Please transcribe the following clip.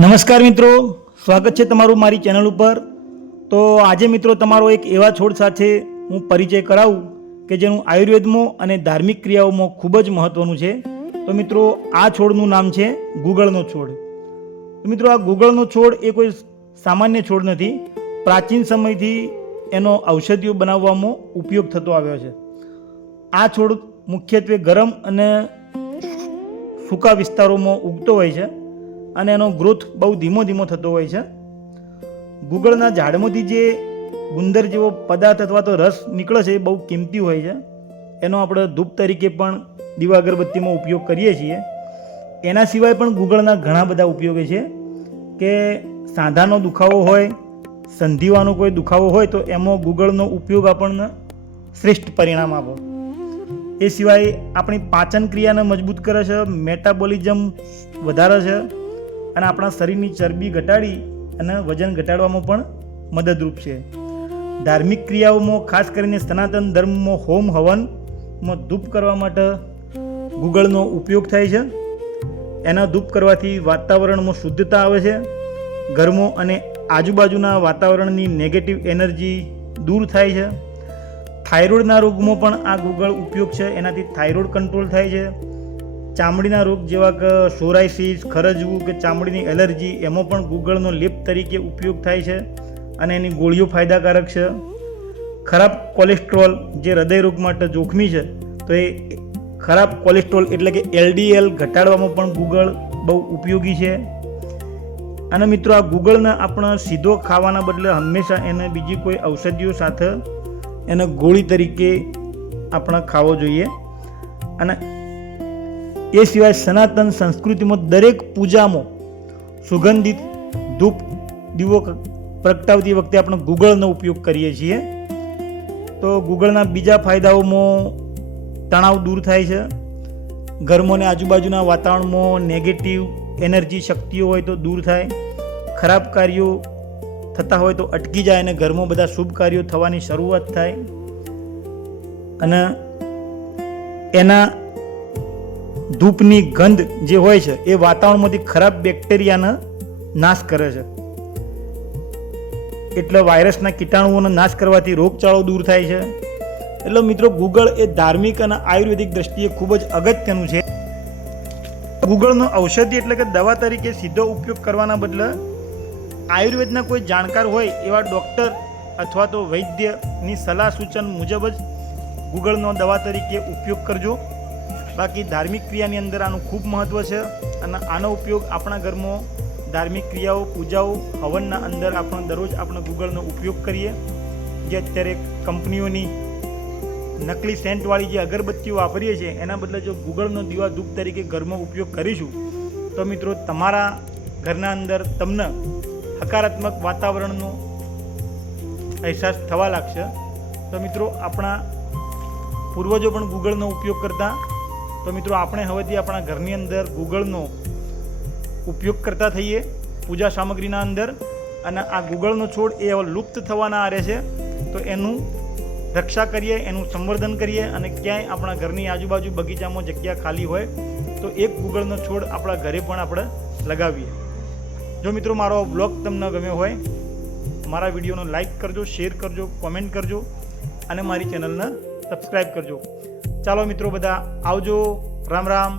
નમસ્કાર મિત્રો, સ્વાગત છે તમારું મારી ચેનલ ઉપર। તો આજે મિત્રો તમારો એક એવા છોડ સાથે હું પરિચય કરાવું કે જેનું આયુર્વેદમાં અને ધાર્મિક ક્રિયાઓમાં ખૂબ જ મહત્ત્વનું છે। તો મિત્રો આ છોડનું નામ છે ગુગળનો છોડ। તો મિત્રો આ ગુગળનો છોડ એ કોઈ સામાન્ય છોડ નથી, પ્રાચીન સમયથી એનો ઔષધિઓ બનાવવામાં ઉપયોગ થતો આવ્યો છે। આ છોડ મુખ્યત્વે ગરમ અને સૂકા વિસ્તારોમાં ઉગતો હોય છે અને એનો ગ્રોથ બહુ ધીમો ધીમો થતો હોય છે। ગુગળના ઝાડમાંથી જે ગુંદર જેવો પદાર્થ અથવા તો રસ નીકળે છે એ બહુ કિંમતી હોય છે। એનો આપણે ધૂપ તરીકે પણ દીવા અગરબત્તીમાં ઉપયોગ કરીએ છીએ। એના સિવાય પણ ગુગળના ઘણા બધા ઉપયોગો છે કે સાંધાનો દુખાવો હોય, સંધિવાનો કોઈ દુખાવો હોય તો એમાં ગુગળનો ઉપયોગ આપણને શ્રેષ્ઠ પરિણામ આપે। એ સિવાય આપણી પાચન ક્રિયાને મજબૂત કરે છે, મેટાબોલિઝમ વધારે છે અને આપણા શરીરની ચરબી ઘટાડી અને વજન ઘટાડવામાં પણ મદદરૂપ છે। ધાર્મિક ક્રિયાઓમાં ખાસ કરીને સનાતન ધર્મમાં હોમ હવનમાં ધૂપ કરવા માટે ગુગળનો ઉપયોગ થાય છે। એના ધૂપ કરવાથી વાતાવરણમાં શુદ્ધતા આવે છે, ઘરમાં અને આજુબાજુના વાતાવરણની નેગેટિવ એનર્જી દૂર થાય છે। થાઇરોઇડના રોગમાં પણ આ ગુગળ ઉપયોગ છે, એનાથી થાઇરોઇડ કંટ્રોલ થાય છે। ચામડીના રોગ જેવા કે સોરાઇસિસ, ખરજવું કે ચામડીની એલર્જી એમાં પણ ગુગળનો લેપ તરીકે ઉપયોગ થાય છે અને એની ગોળીઓ ફાયદાકારક છે। ખરાબ કોલેસ્ટ્રોલ જે હૃદય રોગ માટે જોખમી છે તો એ ખરાબ કોલેસ્ટ્રોલ એટલે કે LDL ઘટાડવામાં પણ ગુગળ બહુ ઉપયોગી છે। અને મિત્રો આ ગુગળને આપણે સીધો ખાવાના બદલે હંમેશા એને બીજી કોઈ ઔષધિઓ સાથે એને ગોળી તરીકે આપણે ખાવો જોઈએ। અને એ સિવાય સનાતન સંસ્કૃતિમાં દરેક પૂજામાં સુગંધિત ધૂપ દીવો પ્રગટાવતી વખતે આપણે ગુગળનો ઉપયોગ કરીએ છીએ। તો ગુગળના બીજા ફાયદાઓમાં તણાવ દૂર થાય છે, ઘરમાં અને આજુબાજુના વાતાવરણમાં નેગેટિવ એનર્જી શક્તિઓ હોય તો દૂર થાય, ખરાબ કાર્યો થતા હોય તો અટકી જાય અને ઘરમાં બધા શુભ કાર્યો થવાની શરૂઆત થાય। અને એના ધૂપની ગંધ જે હોય છે એ વાતાવરણમાંથી ખરાબ બેક્ટેરિયાનો નાશ કરે છે, એટલે વાયરસના કીટાણુઓનો નાશ કરવાથી રોગચાળો દૂર થાય છે। એટલે મિત્રો ગુગળ એ ધાર્મિક અને આયુર્વેદિક દ્રષ્ટિએ ખૂબ જ અગત્યનું છે। ગુગળનો ઔષધિ એટલે કે દવા તરીકે સીધો ઉપયોગ કરવાના બદલે આયુર્વેદના કોઈ જાણકાર હોય એવા ડૉક્ટર અથવા તો વૈદ્યની સલાહ સૂચન મુજબ જ ગુગળનો દવા તરીકે ઉપયોગ કરજો। બાકી ધાર્મિક ક્રિયાની અંદર આનું ખૂબ મહત્ત્વ છે અને આનો ઉપયોગ આપણા ઘરમાં ધાર્મિક ક્રિયાઓ, પૂજાઓ, હવનના અંદર આપણે દરરોજ આપણે ગુગળનો ઉપયોગ કરીએ। જે અત્યારે કંપનીઓની નકલી સેન્ટવાળી જે અગરબત્તીઓ વાપરીએ છીએ એના બદલે જો ગુગળનો દીવા ધૂપ તરીકે ઘરમાં ઉપયોગ કરીશું તો મિત્રો તમારા ઘરના અંદર તમને હકારાત્મક વાતાવરણનો અહેસાસ થવા લાગશે। તો મિત્રો આપણા પૂર્વજો પણ ગુગળનો ઉપયોગ કરતા, તો મિત્રો આપણે હવેથી આપણા ઘરની અંદર ગુગળનો ઉપયોગ કરતા થઈએ પૂજા સામગ્રીના અંદર। અને આ ગુગળનો છોડ એ હવે લુપ્ત થવાના આરે છે, તો એનું રક્ષા કરીએ, એનું સંવર્ધન કરીએ અને ક્યાંય આપણા ઘરની આજુબાજુ બગીચામાં જગ્યા ખાલી હોય તો એક ગુગળનો છોડ આપણા ઘરે પણ આપણે લગાવીએ। જો મિત્રો મારો બ્લોગ તમને ગમ્યો હોય, મારા વિડીયોનો લાઈક કરજો, શેર કરજો, કોમેન્ટ કરજો અને મારી ચેનલને સબસ્ક્રાઈબ કરજો। ચાલો મિત્રો બધા આવજો, રામ રામ।